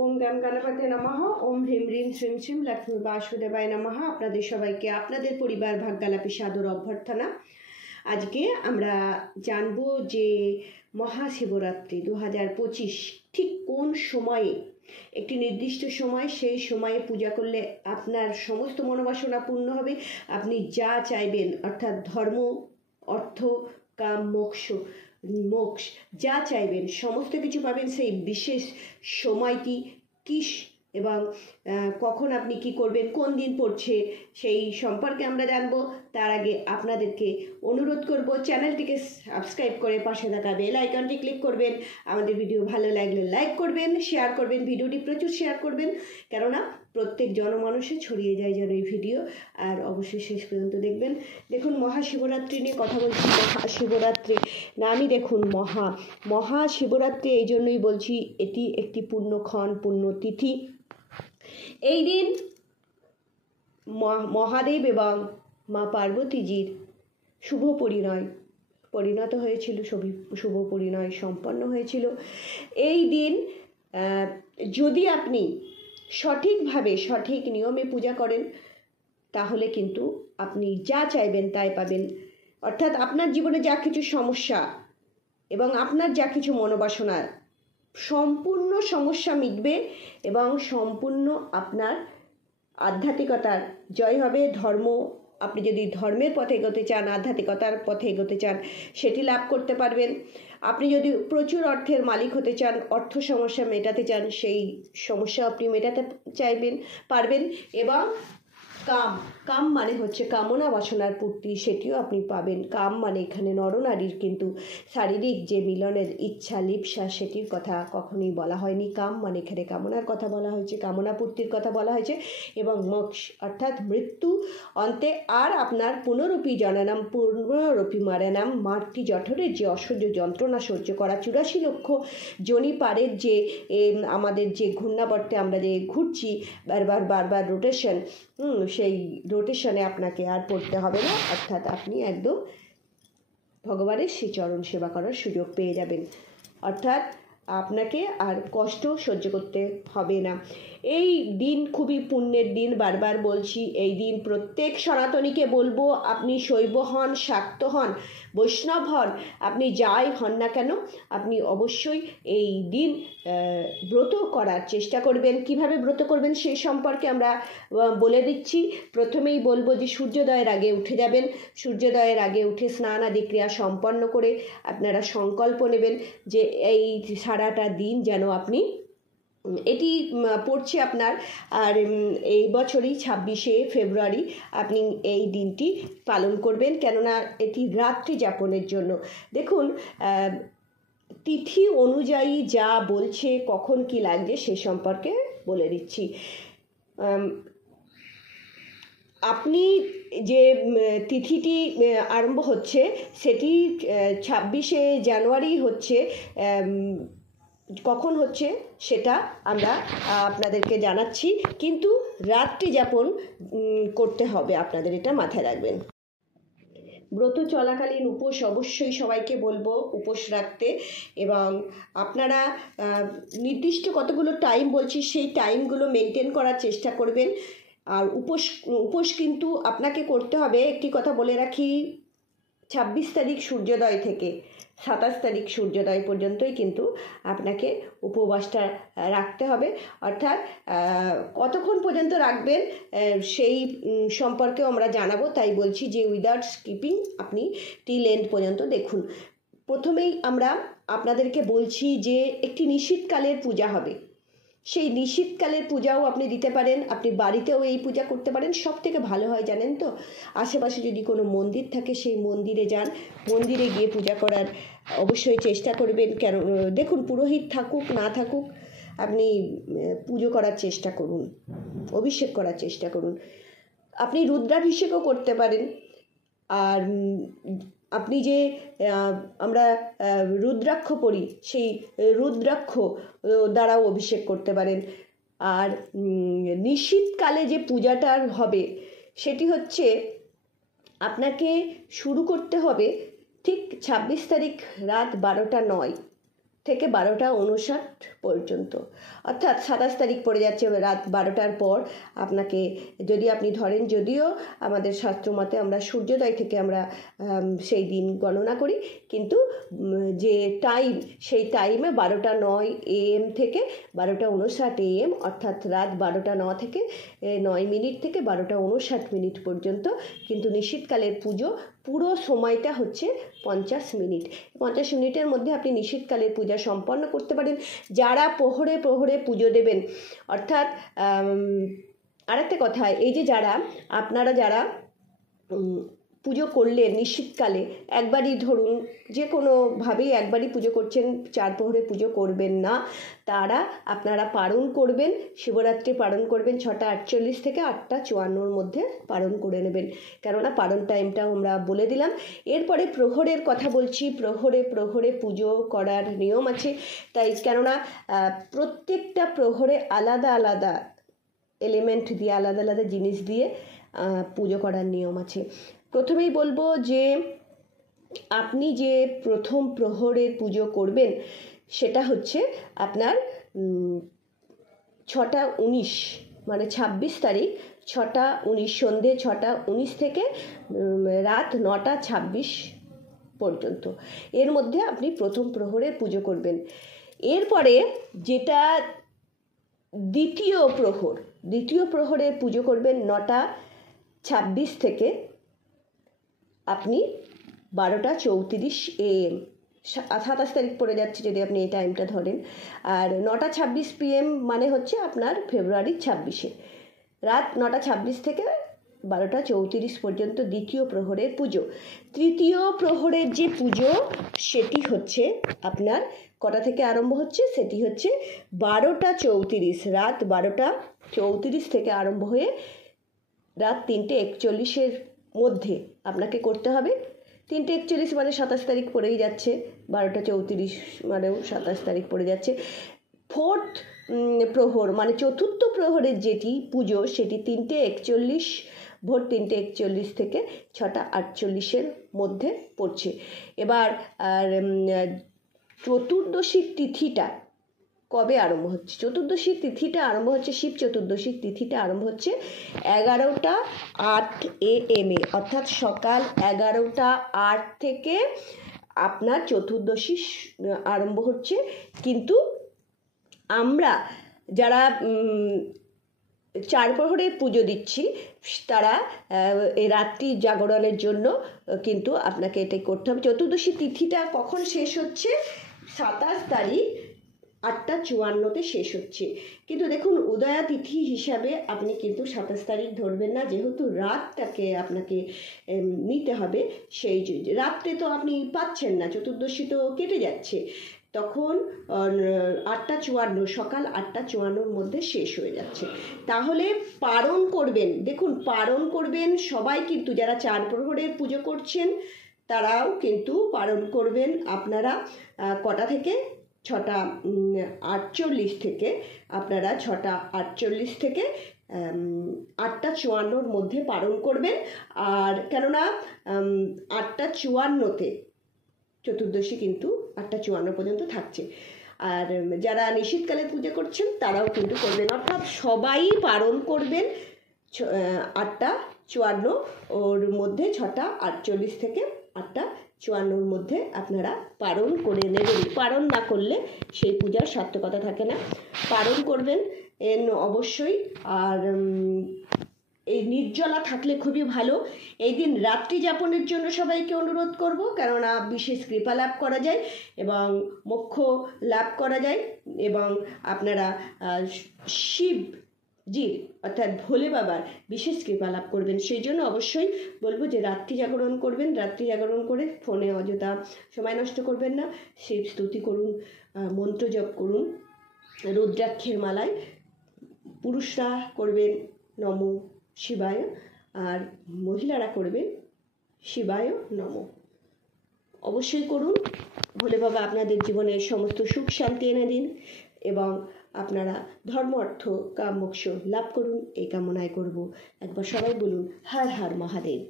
ওম গম গণপতে নমঃ। ওম হ্রিম হ্রিম শ্রীম শ্রীম লক্ষ্মী বাসুদেবায় নমঃ। আপনাদের সবাইকে আপনাদের পরিবার ভাগ্যালাপী সাদর অভ্যর্থনা। আজকে আমরা জানবো যে মহাশিবরাত্রি 2025 ঠিক কোন সময়ে, একটি নির্দিষ্ট সময়, সেই সময়ে পূজা করলে আপনার সমস্ত মনোবাসনা পূর্ণ হবে। আপনি যা চাইবেন, অর্থাৎ ধর্ম, অর্থ, কাম, মোক্ষ যা চাইবেন সমস্ত কিছু পাবেন। সেই বিশেষ সময়টি কি এবং কখন আপনি কি করবেন, কোন দিন পড়ছে, সেই সম্পর্কে আমরা জানবো। তার আগে আপনাদেরকে অনুরোধ করব, চ্যানেলটিকে সাবস্ক্রাইব করে পাশে থাকা বেল আইকনটি ক্লিক করবেন। আমাদের ভিডিও ভালো লাগলে লাইক করবেন, শেয়ার করবেন, ভিডিওটি প্রচুর শেয়ার করবেন, কেননা প্রত্যেক জনমানুষে ছড়িয়ে যায় যেন এই ভিডিও। আর অবশ্যই শেষ পর্যন্ত দেখবেন। দেখুন, মহাশিবরাত্রি নিয়ে কথা বলছি। মহাশিবরাত্রি নামই দেখুন মহাশিবরাত্রি এই জন্যই বলছি, এটি একটি পুণ্যক্ষণ, পুণ্যতিথি। এই দিন মহাদেব এবং মা পার্বতীজির শুভ পরিণত হয়েছিল, শুভ পরিণয় সম্পন্ন হয়েছিল। এই দিন যদি আপনি সঠিকভাবে, সঠিক নিয়মে পূজা করেন, তাহলে কিন্তু আপনি যা চাইবেন তাই পাবেন। অর্থাৎ আপনার জীবনে যা কিছু সমস্যা এবং আপনার যা কিছু মনোবাসনা, সম্পূর্ণ সমস্যা মিটবে এবং সম্পূর্ণ আপনার আধ্যাত্মিকতার জয় হবে। আপনি যদি ধর্মের পথে এগোতে চান, আধ্যাত্মিকতার পথে এগোতে চান, সেটি লাভ করতে পারবেন। আপনি যদি প্রচুর অর্থের মালিক হতে চান, অর্থ সমস্যা মেটাতে চান, সেই সমস্যা আপনি মেটাতে পারবেন। এবং কাম মানে হচ্ছে কামনা বাসনার পূর্তি, সেটিও আপনি পাবেন। কাম মানে এখানে নরনারীর কিন্তু শারীরিক যে মিলনের ইচ্ছা, লিপ্সা, সেটির কথা কখনোই বলা হয়নি। কাম মানে এখানে কামনার কথা বলা হয়েছে, কামনা পূর্তির কথা বলা হয়েছে। এবং মোক্ষ অর্থাৎ মৃত্যু অন্তে আর আপনার পুনরূপী জননাম পুনরূপী মারানাম, মাতৃ জঠরের যে অসহ্য যন্ত্রণা সহ্য করা, 84 লক্ষ জনি পারের যে আমাদের যে ঘূর্ণাবর্তে আমরা যে ঘুরছি বারবার রোটেশন, সেই রোটেশনে আপনাকে আর পড়তে হবে না। অর্থাৎ আপনি একদম ভগবানের সেই চরণ সেবা করার সুযোগ পেয়ে যাবেন। অর্থাৎ আপনাকে আর কষ্ট সহ্য করতে হবে না। এই দিন খুবই পুণ্যের দিন, বারবার বলছি। এই দিন প্রত্যেক সনাতনীকে বলবো, আপনি শৈব হন, শাক্ত হন, বৈষ্ণব হন, আপনি যাই হন না কেন, আপনি অবশ্যই এই দিন ব্রত করার চেষ্টা করবেন। কিভাবে ব্রত করবেন সেই সম্পর্কে আমরা বলে দিচ্ছি। প্রথমেই বলবো যে সূর্যোদয়ের আগে উঠে যাবেন। সূর্যোদয়ের আগে উঠে স্নান আদি ক্রিয়া সম্পন্ন করে আপনারা সংকল্প নেবেন যে এই সারাটা দিন যেন আপনি, এটি পড়ছে আপনার, আর এই বছরই 26শে ফেব্রুয়ারি আপনি এই দিনটি পালন করবেন, কেননা এটি রাত্রি যাপনের জন্য। দেখুন, তিথি অনুযায়ী যা বলছে, কখন কি লাগছে সে সম্পর্কে বলে দিচ্ছি। আপনি যে তিথিটি আরম্ভ হচ্ছে সেটি 26শে জানুয়ারি হচ্ছে। কখন হচ্ছে সেটা আমরা আপনাদেরকে জানাচ্ছি, কিন্তু রাত্রি যাপন করতে হবে আপনাদের, এটা মাথায় রাখবেন। ব্রত চলাকালীন উপোস অবশ্যই সবাইকে বলবো উপোস রাখতে, এবং আপনারা নির্দিষ্ট কতগুলো টাইম বলছি সেই টাইমগুলো মেনটেন করার চেষ্টা করবেন। আর উপোস কিন্তু আপনাকে করতে হবে। একটি কথা বলে রাখি, 26 তারিখ সূর্যোদয় থেকে 27 তারিখ সূর্যোদয় পর্যন্তই কিন্তু আপনাকে উপবাসটা রাখতে হবে। অর্থাৎ কতক্ষণ পর্যন্ত রাখবেন সেই সম্পর্কেও আমরা জানাবো, তাই বলছি যে উইদাউট স্কিপিং আপনি টিল এন্ড পর্যন্ত দেখুন। প্রথমেই আমরা আপনাদেরকে বলছি যে একটি নিশীথকালের পূজা হবে। সেই নিশীথকালের পূজাও আপনি দিতে পারেন, আপনি বাড়িতেও এই পূজা করতে পারেন। সব থেকে ভালো হয় জানেন তো, আশেপাশে যদি কোনো মন্দির থাকে সেই মন্দিরে যান, মন্দিরে গিয়ে পূজা করার অবশ্যই চেষ্টা করবেন। কেন দেখুন, পুরোহিত থাকুক না থাকুক, আপনি পুজো করার চেষ্টা করুন, অভিষেক করার চেষ্টা করুন। আপনি রুদ্রাভিষেকও করতে পারেন। আর আপনি যে আমরা রুদ্রাক্ষ পড়ি, সেই রুদ্রাক্ষ দ্বারাও অভিষেক করতে পারেন। আর নিশীথকালে যে পূজাটা হবে সেটি হচ্ছে, আপনাকে শুরু করতে হবে ঠিক 26 তারিখ রাত 12টা নয়, থেকে 12:59 পর্যন্ত, অর্থাৎ 27 তারিখ পড়ে যাচ্ছে রাত 12টার পর। আপনাকে যদি আপনি ধরেন, যদিও আমাদের শাস্ত্রমতে আমরা সূর্যোদয় থেকে আমরা সেই দিন গণনা করি, কিন্তু যে টাইম, সেই টাইমে 12:09 AM থেকে 12:59 AM, অর্থাৎ রাত 12:09 থেকে 9 মিনিট থেকে 12:59 পর্যন্ত কিন্তু নিশীথকালের পুজো। পুরো সময়টা হচ্ছে 50 মিনিট। 50 মিনিটের মধ্যে আপনি নিশীথকালের পূজা সম্পন্ন করতে পারেন। যারা প্রহরে প্রহরে পুজো দেবেন, অর্থাৎ আরেকটা কথা, এই যে আপনারা যারা পুজো করলেন নিশীথকালে, একবারই ধরুন যে কোনোভাবেই একবারই পুজো করছেন, 4 প্রহরে পুজো করবেন না, তারা আপনারা পারণ করবেন, শিবরাত্রি পারণ করবেন 6:48 থেকে 8:54 মধ্যে পারণ করে নেবেন, কেননা পারণ টাইমটাও আমরা বলে দিলাম। এরপরে প্রহরের কথা বলছি। প্রহরে প্রহরে পুজো করার নিয়ম আছে, তাই কেননা প্রত্যেকটা প্রহরে আলাদা আলাদা এলিমেন্ট দিয়ে, আলাদা আলাদা জিনিস দিয়ে পুজো করার নিয়ম আছে। প্রথমেই বলবো যে আপনি যে প্রথম প্রহরের পুজো করবেন, সেটা হচ্ছে আপনার 6:19, মানে 26 তারিখ 6:19, সন্ধে 6:19 থেকে রাত 9:26 পর্যন্ত, এর মধ্যে আপনি প্রথম প্রহরের পুজো করবেন। এরপরে যেটা দ্বিতীয় প্রহরের পুজো করবেন 9:26 থেকে আপনি 12:34 AM, 27 তারিখ পড়ে যাচ্ছে যদি আপনি এই টাইমটা ধরেন। আর 9:26 PM মানে হচ্ছে আপনার ফেব্রুয়ারি 26 রাত 9:26 থেকে 12:34 পর্যন্ত দ্বিতীয় প্রহরের পুজো। তৃতীয় প্রহরের যে পুজো, সেটি হচ্ছে আপনার কটা থেকে আরম্ভ হচ্ছে, সেটি হচ্ছে 12:34, রাত 12:34 থেকে আরম্ভ হয়ে রাত 3:41 মধ্যে আপনাকে করতে হবে। 3:41 মানে 27 তারিখ পড়েই যাচ্ছে, 12:34 মানেও 27 তারিখ পড়ে যাচ্ছে। ফোর্থ প্রহর মানে চতুর্থ প্রহরের যেটি পুজো, সেটি 3:41, ভোর 3:41 থেকে 6:48 মধ্যে পড়ছে। এবার আর চতুর্দশীর তিথিটা কবে আরম্ভ হচ্ছে? চতুর্দশীর তিথিটা আরম্ভ হচ্ছে, শিব চতুর্দশীর তিথিটা আরম্ভ হচ্ছে 11:08 AM, অর্থাৎ সকাল 11:08 থেকে আপনার চতুর্দশী আরম্ভ হচ্ছে। কিন্তু আমরা যারা 4 প্রহরের পুজো দিচ্ছি, তারা এই রাত্রি জাগরণের জন্য কিন্তু আপনাকে এটাই করতে হবে। চতুর্দশী তিথিটা কখন শেষ হচ্ছে? 27 তারিখ 8:54 শেষ হচ্ছে। কিন্তু দেখুন, উদয়া তিথি হিসাবে আপনি কিন্তু 27 তারিখ ধরবেন না, যেহেতু রাতটাকে আপনাকে নিতে হবে। সেই রাত্রে তো আপনি পাচ্ছেন না, চতুর্দশী তো কেটে যাচ্ছে, তখন 8:54, সকাল 8:54 মধ্যে শেষ হয়ে যাচ্ছে। তাহলে পারণ করবেন, দেখুন পারণ করবেন সবাই, কিন্তু যারা 4 প্রহরের পুজো করছেন তারাও কিন্তু পারণ করবেন। আপনারা কটা থেকে? 6:48 থেকে আপনারা 6:48 থেকে 8:54 মধ্যে পালন করবেন। আর কেননা 8:54-তে চতুর্দশী কিন্তু 8:54 পর্যন্ত থাকছে। আর যারা নিশীথকালে পুজো করছেন তারাও কিন্তু করবেন, অর্থাৎ সবাই পালন করবেন 8:54 ওর মধ্যে, 6:48 থেকে 8:54 মধ্যে আপনারা পালন করে নেবেন। পালন না করলে সেই পূজার সার্থকতা থাকে না। পালন করবেন অবশ্যই। আর এই নির্জলা থাকলে খুবই ভালো। এই দিন রাত্রি যাপনের জন্য সবাইকে অনুরোধ করব, কেননা বিশেষ কৃপা লাভ করা যায় এবং মোক্ষ লাভ করা যায়, এবং আপনারা শিবজির অর্থাৎ ভোলে বাবার বিশেষ কৃপা লাভ করবেন। সেই জন্য অবশ্যই বলবো যে রাত্রি জাগরণ করবেন। রাত্রি জাগরণ করে ফোনে অযথা সময় নষ্ট করবেন না, শিব স্তুতি করুন, মন্ত্র জপ করুন রুদ্রাক্ষের মালায়। পুরুষরা করবেন নমো শিবায়, আর মহিলারা করবেন শিবায় নমো। অবশ্যই করুন। ভোলে বাবা আপনাদের জীবনে সমস্ত সুখ শান্তি এনে দিন এবং আপনারা ধর্ম অর্থ কাম মোক্ষ লাভ করুন, এই কামনায় করব। একবার সবাই বলুন হর হর মহাদেব।